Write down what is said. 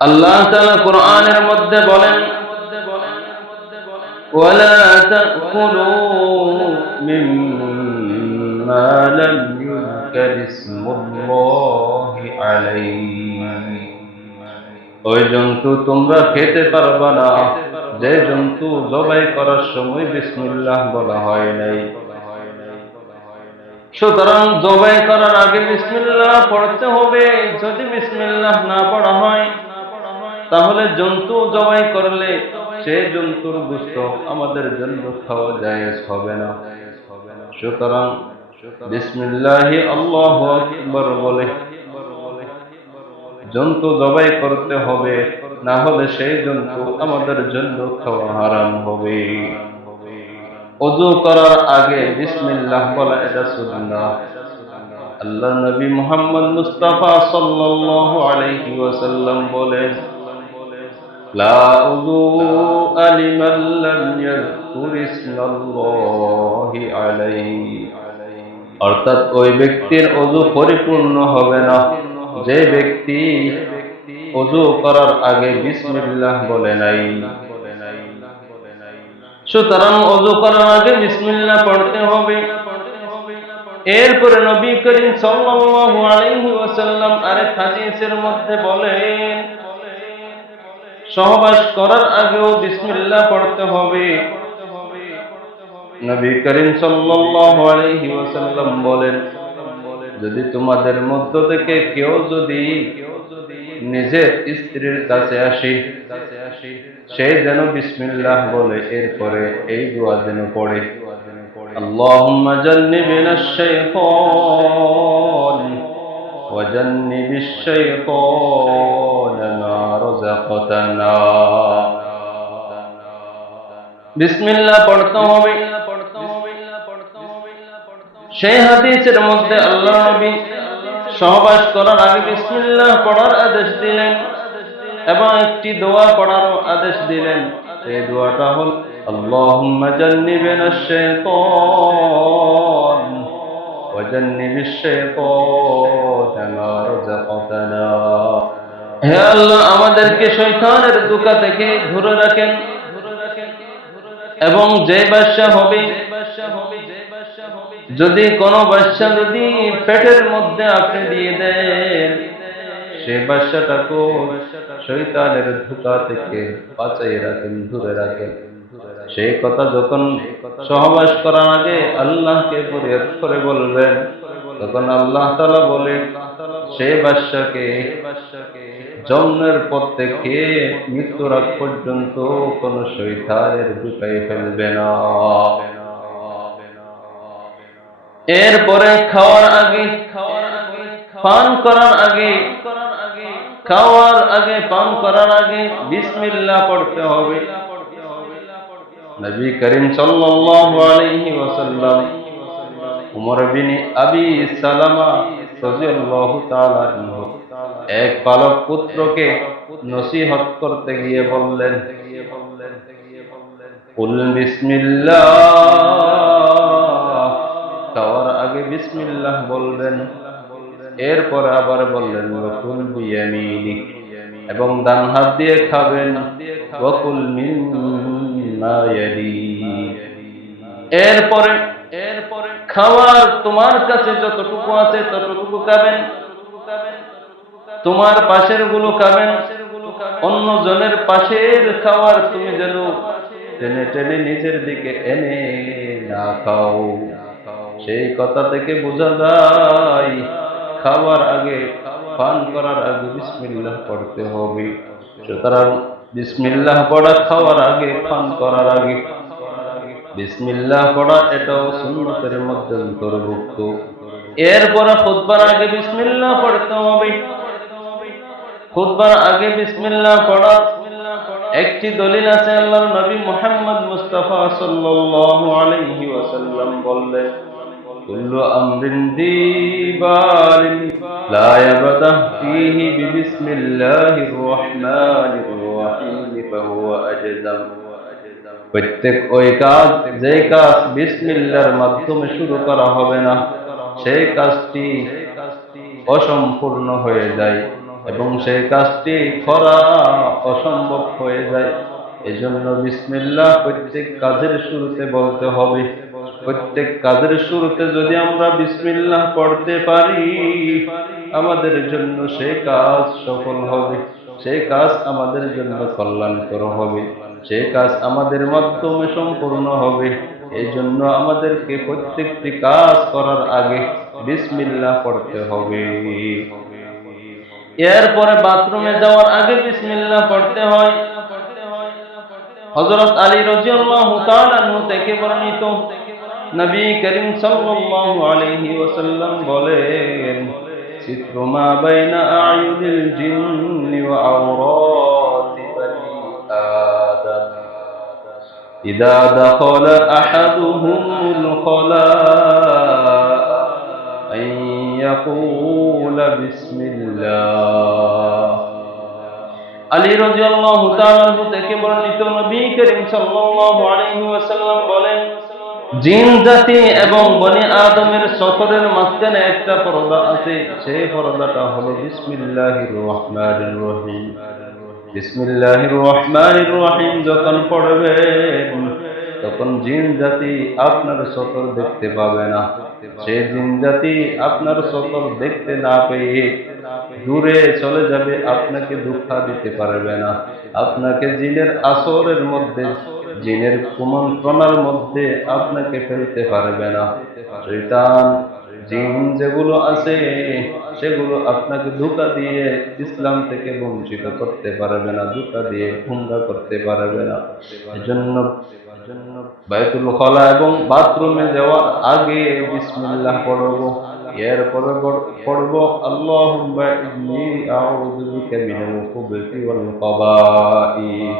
আল্লাহ তাআলা কোরআনের মধ্যে বলেন, ওয়ালা তাকুলু মিম্মা লাম ইউযকার ইসমুল্লাহি আলাইহি, ওই জন্তু তোমরা খেতে পারবা না যে জন্তু জবাই করার সময় বিসমিল্লাহ বলা হয় নাই। সুতরাং জবাই করার আগে বিসমিল্লাহ পড়তে হবে। যদি বিসমিল্লাহ না পড়া হয় তাহলে জন্তু জবাই করলে সে জন্তুর গোশত আমাদের জন্য খাওয়া জায়েজ হবে না। সুতরাং বিসমিল্লাহি আল্লাহু আকবার বলে জন্তু জবাই করতে হবে, না হলে সেই জন্তু আমাদের জন্য খাওয়া হারাম হবে। ওযু করার আগে বিসমিল্লাহ বলা এটা সুন্নাহ। আল্লাহর নবী মুহাম্মদ মুস্তাফা সাল্লাল্লাহু আলাইহি ওয়াসাল্লাম বলেন, লা উযুআ লিমান লাম ইয়াযকুর ইসমাল্লাহি আলাইহি, অর্থাৎ ওই ব্যক্তির ওযু পরিপূর্ণ হবে না যে ব্যক্তি ওযু করার আগে বিসমিল্লাহ বলে নাই। সুতরাং ওযু করার আগে বিসমিল্লাহ পড়তে হবে। এরপরে নবী করিম সাল্লাল্লাহু আলাইহি ওয়াসাল্লাম আরেক হাদিসের মধ্যে বলেন, সহবাস করার আগেও বিসমিল্লাহ পড়তে হবে। নবী করিম সাল্লাল্লাহু আলাইহি ওয়াসাল্লাম বলেন, যদি তোমাদের মধ্য থেকে কেউ যদি নিজের স্ত্রীর কাছে আসে সে যেন বিসমিল্লাহ বলে, এরপরে এই দোয়া যেন পড়ে, আল্লাহুম্মা জান্নিবিনাশ শাইতান ওয়া জান্নিবিশ শাইতানা মা রাযাকতানা। বিসমিল্লাহ পড়তে হবে। সেই হাদিসের মধ্যে আল্লাহ নবী সহবাস করার আগে বিসমিল্লাহ পড়ার আদেশ দিলেন এবং একটি দোয়া পড়ারও আদেশ দিলেন। এই দোয়াটা হল, আল্লাহুম্মা জান্নিবিনাশ শাইতান ওয়া জান্নিবিশ শাইতানা মা রাযাকতানা। হে আল্লাহ, আমাদেরকে শয়তানের ধোঁকা থেকে দূরে রাখেন এবং যে বাদশা হবে, যদি কোনো বাদশা যদি পেটের মধ্যে আপনি দিয়ে দেন, সে বাদশাটাকে শয়তানের ধোঁকা থেকে বাঁচিয়ে রাখেন, দূরে রাখেন। সেই কথা যখন সহবাস করার আগে আল্লাহকে ফরিয়াদ করে বলবেন, তখন আল্লাহ তাআলা বলেন সেই বাদশাকে জন্মের পর থেকে মৃত্যুর আগ পর্যন্ত কোন শয়তানের ধোঁকায় ফেলবে না। এরপরে খাওয়ার আগে, পান করার আগে, খাওয়ার আগে, পান করার আগে বিসমিল্লাহ পড়তে হবে। নবী করিম সাল্লাল্লাহু আলাইহি ওয়াসাল্লাম উমর বিন আবি সালামা রাদিয়াল্লাহু তাআলা আনহু এক পালক পুত্রকে নসিহত করতে গিয়ে বললেন, কুল বিসমিল্লাহ, খাওয়ার আগে বিসমিল্লাহ বলবেন। এরপর আবার বললেন, ওয়াকুল বিয়ামিনিক, এবং ডান হাত দিয়ে খাবেন, ওয়াকুল মিম্মা ইয়ালি। এরপরে খাওয়ার তোমার কাছে যতটুকু আছে ততটুকু খাবেন, তোমার পাশের গুলো খাবেন, অন্য জনের পাশের খাওয়ার তুমি যেন টেনে টেনে নিজের দিকে এনে না খাও। সেই কথা থেকে বোঝা যায় খাওয়ার আগে, পান করার আগে বিসমিল্লাহ পড়তে হবে। সুতরাং বিসমিল্লাহ পড়া খাওয়ার আগে, পান করার আগে বিসমিল্লাহ পড়া এটাও সুন্নতের মধ্যে অন্তর্ভুক্ত। এরপরে খুতবার আগে বিসমিল্লাহ পড়তে হবে। খুতবার আগে বিসমিল্লাহ পড়া একটি দলিল আছে। আল্লাহর নবী মুহাম্মদ মুস্তাফা সাল্লাল্লাহু আলাইহি ওয়াসাল্লাম বললেন, কুল্লু আমরিন দিবালিন লা ইয়াবদা ফীহি বিসমিল্লাহির রহমানির রহিম ফাহুয়া আজজাম। প্রত্যেক ওই কাজ, যে কাজ বিসমিল্লাহর মাধ্যমে শুরু করা হবে না, সেই কাজটি অসম্পূর্ণ হয়ে যায়। এবং সেই কাজটি করা অসম্ভব হয়ে যায়। এজন্য বিসমিল্লাহ প্রত্যেক কাজের শুরুতে বলতে হবে। প্রত্যেক কাজের শুরুতে যদি আমরা বিসমিল্লাহ পড়তে পারি, আমাদের জন্য সেই কাজ সফল হবে, সেই কাজ আমাদের জন্য কল্যাণকর হবে, সেই কাজ আমাদের মাধ্যমে সম্পূর্ণ হবে। এই জন্য আমাদেরকে প্রত্যেকটি কাজ করার আগে বিসমিল্লাহ পড়তে হবে। এরপরে বাথরুমে যাওয়ার আগে বিসমিল্লাহ পড়তে হয়। হযরত আলী রাদিয়াল্লাহু তাআলা আনহু থেকে বর্ণিত, নবী করিম সাল্লাল্লাহু আলাইহি ওয়াসাল্লাম বলেন, সিত্রু মা বাইনা আয়ুনিল জিন্নি ওয়া আওরাতি বানি আদম ইযা দাখালা আহাদুহুমুল খালা আন ইয়াকুলা বিসমিল্লাহ। আলী রাদিয়াল্লাহু তাআলা আনহু থেকে বর্ণিত, নবী করিম সাল্লাল্লাহু আলাইহি ওয়াসাল্লাম বলেন, জিন জাতি এবং বনি আদমের সফরের মাঝখানে একটা পর্দা আছে, সেই পর্দাটা হলো বিসমিল্লাহির রহমানির রহিম। বিসমিল্লাহির রহমানির রহিম যখন পড়বেন, তখন জিন জাতি আপনার সফর দেখতে পাবে না। সেই জিন জাতি আপনার সফর দেখতে না পেয়ে দূরে চলে যাবে, আপনাকে ধোঁকা দিতে পারবে না, আপনাকে জিনের আসরের মধ্যে, জিনের কুমন্ত্রণার মধ্যে আপনাকে ফেলতে পারবে না। শয়তান জিন যেগুলো আছে সেগুলো আপনাকে ধোঁকা দিয়ে ইসলাম থেকে বঞ্চিত করতে পারবে না, ধোঁকা দিয়ে গুমরা করতে পারবে না। এজন্য বাইতুল খালা এবং বাথরুমে যাওয়ার আগে বিসমিল্লাহ পড়ব। এরপরে পড়ব আল্লাহুম্মা ইন্নী আউযু বিকা মিনাল খুবুসি ওয়াল খাবাইস।